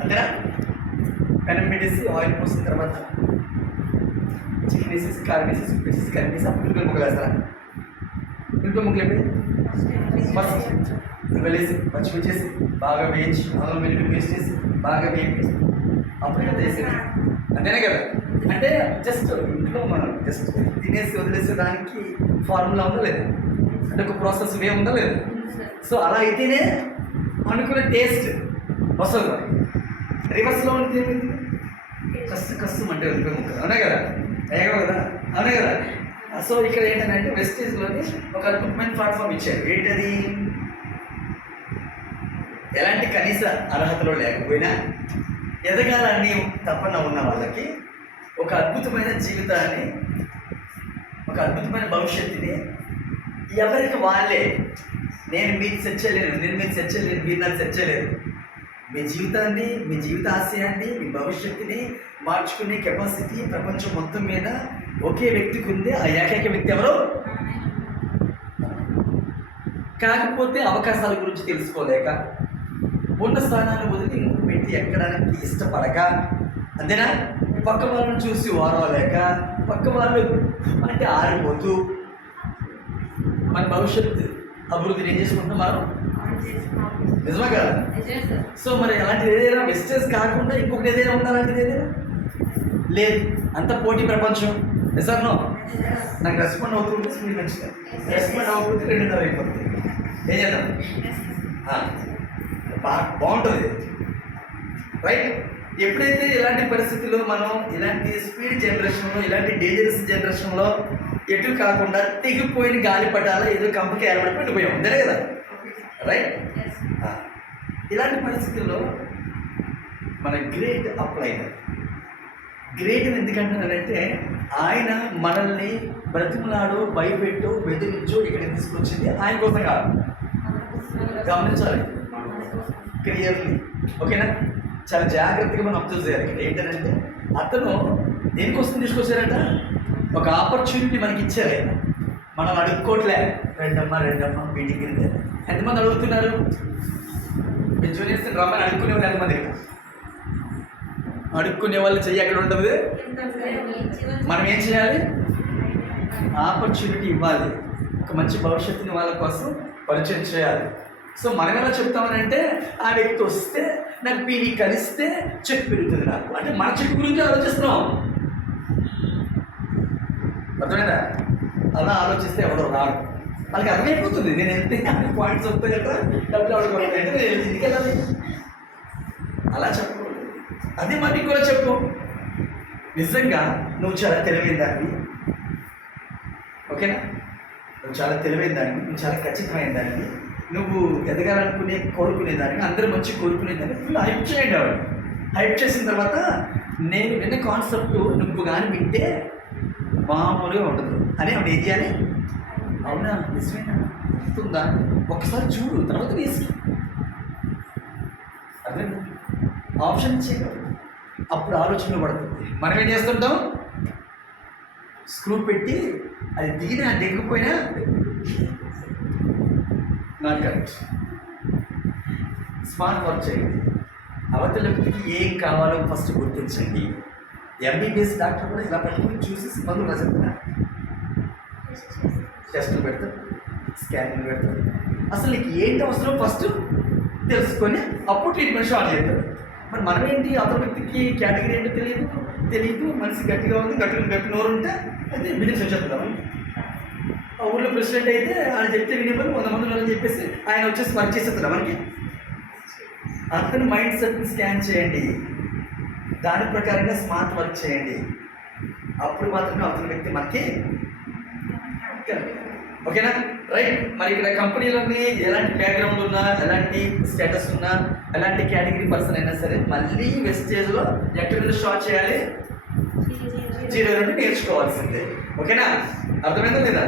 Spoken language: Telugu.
అంతేనా? పెనం పెట్టేసి ఆయిల్ పోసిన తర్వాత చికెన్ వేసేసి కారం వేసేసి ఉప్పు వేసేసి కలిపేసి అప్పుడు ఉల్లిపాయ ముక్కలు వేస్తారా? ఉల్లిపాయ ముక్కలు ఎప్పుడు ఫస్ట్ ఉల్లిపాయలు వేసి పచ్చిమిర్చి వేసి బాగా వేయించి అల్లం వెల్లుల్లి పేస్ట్ వేసి బాగా వేయించి అప్పుడు కదా వేసేది. అంతేనే కదా? అంటే జస్ట్ ఇంట్లో మనం జస్ట్ తినేసి వదిలేసే దానికి ఫార్ములా ఉందా లేదా? అంటే ఒక ప్రాసెస్ వే ఉందా లేదా? సో అలా అయితేనే అనుకునే టేస్ట్ వస్తుంది. రివర్స్లో ఉంటే ఏమైంది? కష్టం అంటే ఉల్లిపాయ ముక్కలు. అవునా కదా? అయ్యా కదా? అవునే కదా? సో ఇక్కడ ఏంటంటే వెస్టేజ్లోని ఒక అద్భుతమైన ప్లాట్ఫామ్ ఇచ్చారు. ఏంటది? ఎలాంటి కనీస అర్హతలో లేకపోయినా ఎదగాలని తపన ఉన్న వాళ్ళకి ఒక అద్భుతమైన జీవితాన్ని, ఒక అద్భుతమైన భవిష్యత్తుని ఎవరికి వాళ్ళే, నేను మీకు సెట్ చేయలేను, నేను మీకు సెట్ చేయలేను, మీరు నాకు సెట్ చేయలేరు. మీ జీవితాన్ని, మీ జీవిత ఆశయాన్ని, మీ భవిష్యత్తుని మార్చుకునే కెపాసిటీ ప్రపంచం మొత్తం మీద ఒకే వ్యక్తికి ఉంది. ఆ ఏకైక వ్యక్తి ఎవరు? కాకపోతే అవకాశాల గురించి తెలుసుకోలేక, ఉన్న స్థానాన్ని వదిలి ఇంకొక వ్యక్తి ఎక్కడానికి ఇష్టపడక, అంతేనా? పక్క వాళ్ళని చూసి ఓరవలేక, పక్క వాళ్ళు అంటే ఆరిపోతూ మన భవిష్యత్తు అభివృద్ధిని ఏం చేసుకుంటున్నాం మనం? నిజమే కదా? సో మరి అలాంటిది ఏదైనా వెస్టేజ్ కాకుండా ఇంకొకటి ఏదైనా ఉండాలంటే ఏదైనా లేదు. అంత పోటీ ప్రపంచం. నిజానో నాకు రెస్పాండ్ అవుతుంటే స్పీడ్ మంచిగా, రెస్పాండ్ అవుతుంటే 2:30 అయిపోతుంది. ఏం చేద్దాం? బాగుంటుంది, రైట్? ఎప్పుడైతే ఇలాంటి పరిస్థితుల్లో మనం ఇలాంటి స్పీడ్ జనరేషన్లో, ఇలాంటి డేంజరస్ జనరేషన్లో ఎటు కాకుండా తెగిపోయిన గాలిపటాలు ఏదో కంపకి ఏర్పడి పెట్టిపోయాం, అంతే కదా? రైట్? ఇలాంటి పరిస్థితుల్లో మన గ్రేట్ అప్లైనర్, గ్రేట్ ఎందుకంటున్నారంటే ఆయన మనల్ని బ్రతిమలాడు, భయపెట్టు, బెదిరించు ఇక్కడికి తీసుకొచ్చింది ఆయన కోసం కాదు. గమనించాలి క్లియర్లీ, ఓకేనా? చాలా జాగ్రత్తగా మనం అబ్జర్వ్ చేయాలి. ఇక్కడ ఏంటంటే అతను దేనికోసం తీసుకొచ్చారంట? ఒక ఆపర్చునిటీ మనకి ఇచ్చారు ఆయన. మనం అడుక్కోవట్లే, రెండమ్మ మీటింగ్ ఎంతమంది అడుగుతున్నారు? మీరు జూనియర్స్ రమ్మని అడుక్కునే వాళ్ళు ఎంతమంది? అడుక్కునే వాళ్ళు చెయ్యి ఎక్కడ ఉంటుంది? మనం ఏం చేయాలి? ఆపర్చునిటీ ఇవ్వాలి, ఒక మంచి భవిష్యత్తుని వాళ్ళ కోసం పరిచయం చేయాలి. సో మనం ఎలా చెప్తామనంటే ఆ వ్యక్తి వస్తే నాకు పీని కలిస్తే చెట్టు పెరుగుతుంది నాకు అంటే మన చెట్టు గురించి ఆలోచిస్తున్నాం. అర్థమైందా? అలా ఆలోచిస్తే ఎవడో రాడు, వాళ్ళకి అర్థమైపోతుంది. నేను ఎంత పాయింట్స్ వస్తాయి కదా, డబ్బులు ఆడుకోవాలి అంటే నేను ఇంటికి వెళ్ళాలి. అలా చెప్పకూడదు. అదే మరి కూడా చెప్పు, నిజంగా నువ్వు చాలా తెలివైన దానివి, ఓకేనా? నువ్వు చాలా తెలివైన దానివి, నువ్వు చాలా ఖచ్చితమైన దానివి, నువ్వు ఎదగాలనుకునే కోరుకునేదాన్ని, అందరూ మంచి కోరుకునేదాన్ని ఫుల్ హైప్ చేయండి. ఆవిడ హైప్ చేసిన తర్వాత నేను విన్న కాన్సెప్ట్ నువ్వు కానీ వింటే మామూలుగా ఉండదు అని ఆవిడ ఏం చేయాలి? అవునా, నిజమేనా, ఉందా, ఒకసారి చూడు, తర్వాత వేసి అదే ఆప్షన్ ఇచ్చేయగలరు. అప్పుడు ఆలోచనలు పడుతుంది. మనం ఏం చేస్తుంటాం? స్క్రూ పెట్టి అది దిగినా దిగకపోయినా నాట్ కరెక్ట్. స్మార్ట్ వర్క్ చేయండి. అవతల వ్యక్తికి ఏం కావాలో ఫస్ట్ గుర్తించండి. ఎంబీబీఎస్ డాక్టర్ కూడా ఇలా పట్టుకుని చూసి మందులు రాసేస్తున్నారు, టెస్టులు పెడతారు, స్కానింగ్ పెడతారు. అసలు నీకు ఏంటి అవసరం ఫస్ట్ తెలుసుకొని అప్పుడు ట్రీట్మెంట్ స్టార్ట్ చేస్తారు. మరి మనం ఏంటి? అవతల వ్యక్తికి కేటగిరీ ఏంటో తెలియదు, మనిషి గట్టిగా ఉంది, గట్టి నోరు ఉంటే అయితే బిజినెస్ వచ్చేస్తున్నాం. ఆ ఊళ్ళో ప్రెసిడెంట్ అయితే ఆయన చెప్తే వినిపోయి 100 మంది అని చెప్పేసి ఆయన వచ్చేసి వర్క్ చేసేస్తున్నారు మనకి. అతని మైండ్ సెట్ని స్కాన్ చేయండి, దాని ప్రకారంగా స్మార్ట్ వర్క్ చేయండి. అప్పుడు మాత్రమే అవతల వ్యక్తి మనకి, ఓకేనా? రైట్. మరి ఇక్కడ కంపెనీలోని ఎలాంటి బ్యాక్గ్రౌండ్ ఉన్నా, ఎలాంటి స్టేటస్ ఉన్నా, ఎలాంటి కేటగిరీ పర్సన్ అయినా సరే మళ్ళీ వెస్టేజ్లో ఎక్కడి నుంచి స్టార్ట్ చేయాలి? 0 నుండి నేర్చుకోవాల్సిందే. ఓకేనా? అర్థమైందా లేదా?